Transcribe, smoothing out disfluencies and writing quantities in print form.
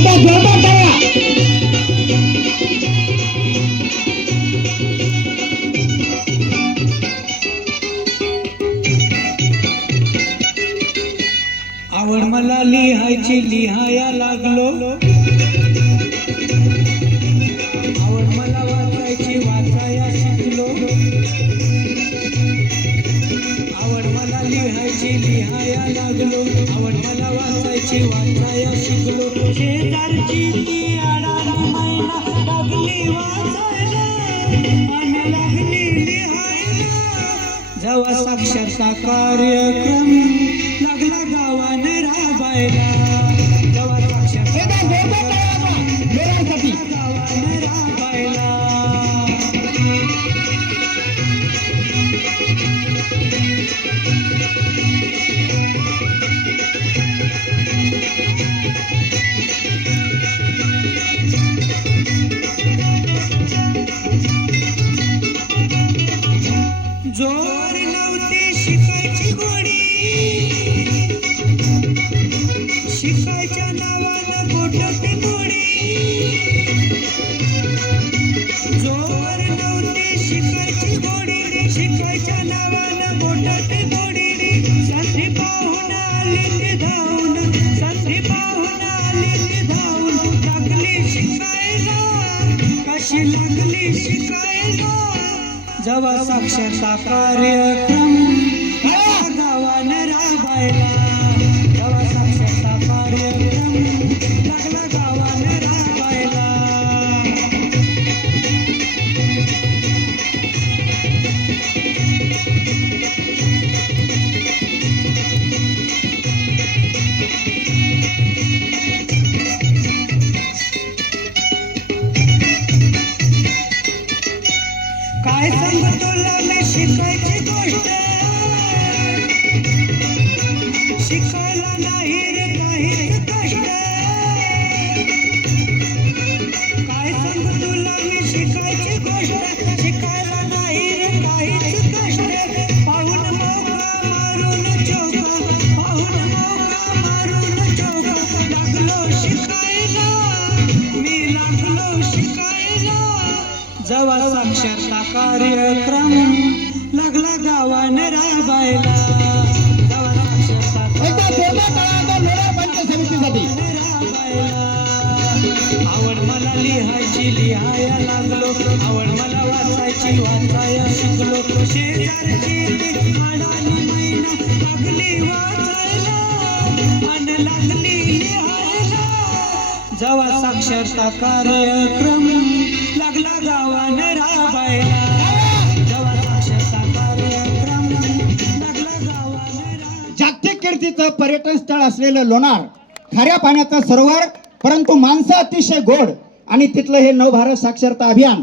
एकदा जोरदार टाळ्या. आवड मला लिहायची लिहाया लागलो, आवड मला वाचायची वाचाया शिकलो, आवड मला लिहायची लिहाया लागलो, आवड मला वाचायची वाचाया शिकलो. शेजारची ती अडाणी मैना लागली वाचायला आणि लागली लिहायला. जेव्हा साक्षरता कार्यक्रम लागला गावाने राबायला, जेव्हा साक्षरता गावाने राबायला. जोर नव्हती शिकायची गोडी, शिकायच्या नावानं बोटाची गोडी. जोर नव्हती शिकायची गोडी, शिकायच्या नावानं बोटाची गोडी. संधी पाहून आली ती धावून, संधी पाहून आली ती धावून. लागली शिकायला, कशी लागली शिकायला. जेव्हा साक्षरता कार्यक्रम गावाने राबायला, जेव्हा साक्षरता कार्यक्रम लागला गावाने राबायला. काय सांगू तुला मी शिकायची गोष्ट, शिकायला नाही रे काहीच कष्ट. काय सांगू तुला मी शिकायची गोष्ट, शिकायला नाही रे काहीच कष्ट. पाहून मौका मारून चौका, पाहून मौका मारून चौका. लागलो शिकायला, मी लागलो शिकायला. जेव्हा साक्षरता कार्यक्रम लागला गावाने राबायला, जेव्हा साक्षरता समितीसाठी राबायला. आवड मला लिहायची लिहाया लागलो, आवड मला वाचायची वाचाया शिकलो. शेजारची ती अडाणी मैना लागली वाचायला आणि लागली लिहायला. जेव्हा साक्षरता कार्यक्रम लागला गावाने राबायला, जेव्हा साक्षरता कार्यक्रम लागला गावाने राबायला. जागतिक कीर्तीचं पर्यटन स्थळ असलेलं लोणार, खाऱ्या पाण्याचं सरोवर, परंतु माणसं अतिशय गोड. आणि तिथलं हे नवभारत साक्षरता अभियान